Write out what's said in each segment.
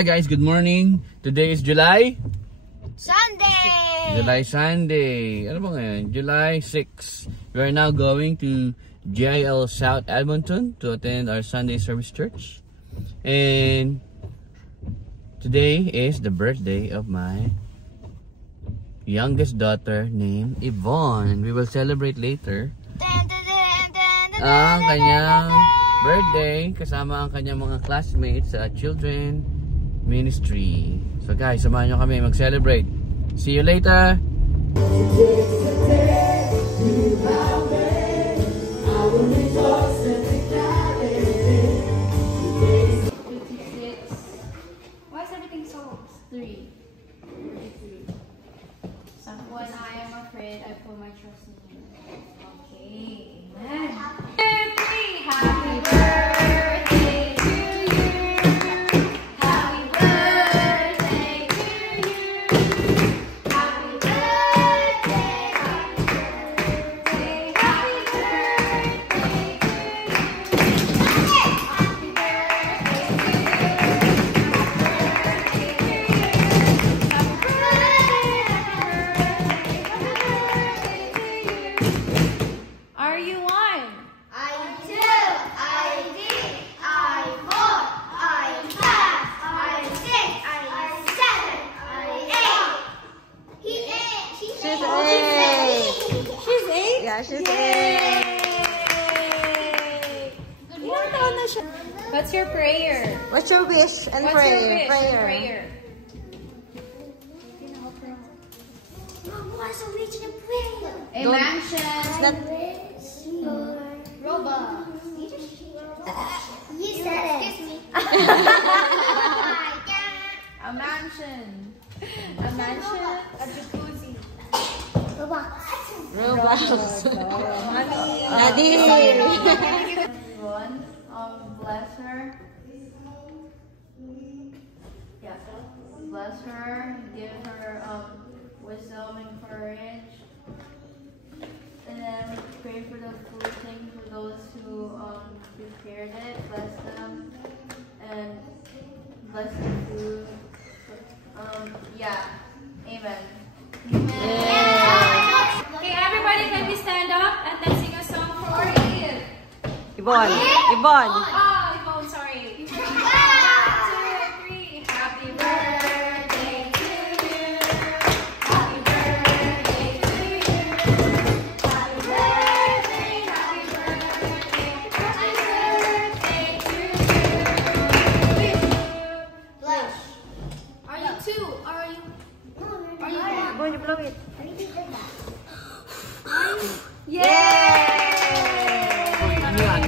Hi guys, good morning. Today is July Sunday. Ano ba ngayon? July 6. We are now going to GIL South Edmonton to attend our Sunday service church. And today is the birthday of my youngest daughter named Yvonne. We will celebrate later ang kanyang birthday kasama ang kanyang mga classmates sa children ministry. So guys, samahan nyo kami mag-celebrate. See you later! Why is everything so 3? When I am afraid, I put my trust in you. Okay. Amen. Happy birthday to you. Happy birthday to you. Happy birthday, happy birthday, happy birthday to you. Happy Are you one? I'm 2, I'm 3, I'm 4, I'm 5, I'm 6, I'm 7, I'm 8. He's 8. She's 8. She's 8? Yeah, she's Yay! Good morning. What's your prayer? What's your wish and What's prayer? your wish and prayer? Mom, what's a wish and prayer? A mansion. Not- Robux. You said it. Excuse me. A mansion. A mansion. A jacuzzi. Robux. Money. Nadine. Everyone, bless her. Yeah, bless her. Give her wisdom and courage. And then pray for the food thing for those who prepared it. Bless them and bless the food. Yeah. Amen. Okay, everybody, can we stand up and then sing a song for Eve? Yvonne. Oh, Yvonne, sorry. 1, 2, 3. Happy birthday to you. Happy birthday to you. Happy birthday, happy birthday, happy birthday to you. Blush. Are you 2? Are you? Are you 1? Yvonne, you blow it. Ano yan?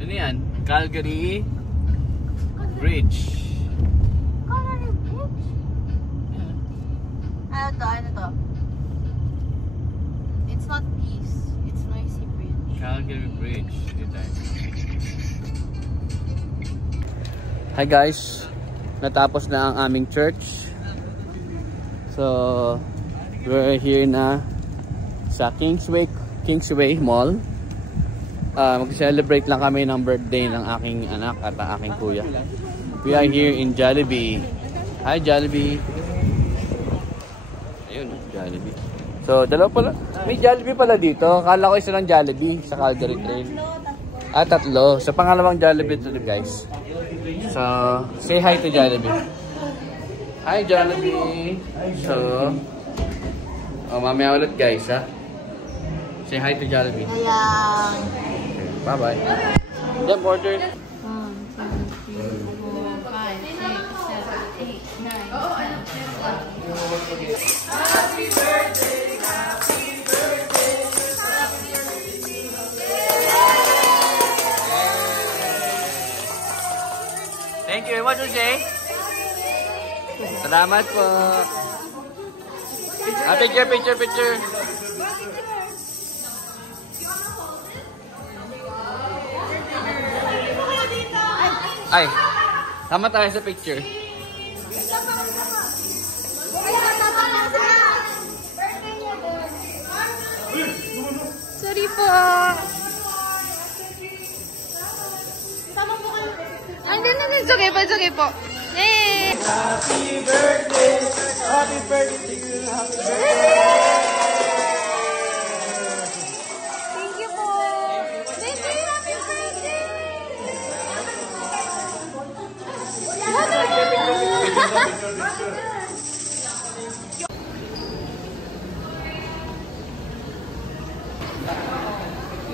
Ano yan? Calgary Bridge. Ano to? It's not peace. It's noisy bridge. Calgary Bridge. Hi guys, natapos na ang aming church. So, we're here na sa Kingsway Mall. Mag-celebrate lang kami ng birthday ng aking anak at ang aking kuya. We are here in Jollibee. Hi Jollibee. Ayun, Jollibee. So, dalawa pala. May Jollibee pala dito. Akala ko isa lang Jollibee sa Calgary Trail. Tatlo. Sa pangalawang Jollibee ito guys. So, say hi to Jollibee. Hi Jollibee. So, mamaya ulit guys ha. Say hi to Jollibee. Ayan. Bye bye. Then order. 1, 2, 3, 4, 5, 6, 7, 8, 9. Oh, I don't know. Happy birthday, happy birthday, happy birthday. Thank you. What do you say? Salamat po. Picture. Ay, tama tayo sa picture. Sorry po. Sama po kayo. It's okay po, it's okay po. Yay! Happy birthday! Happy birthday! Happy birthday! Thank you po. Thank you, happy birthday!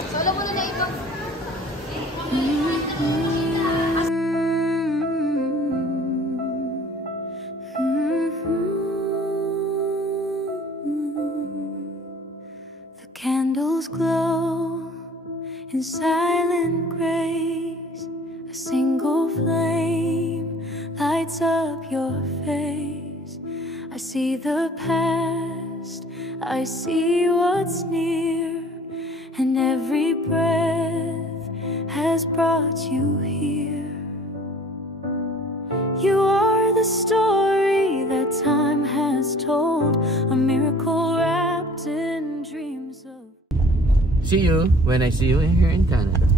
Solo mo na ito. The candles glow in silent grace. A single flame lights up your face. I see the past, I see what's near, and every breath has brought you here. You are the story that time has told, a miracle wrapped in dreams of... See you when I see you here in Canada.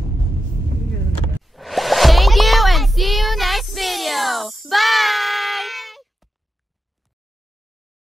Thank you and see you next video. Bye!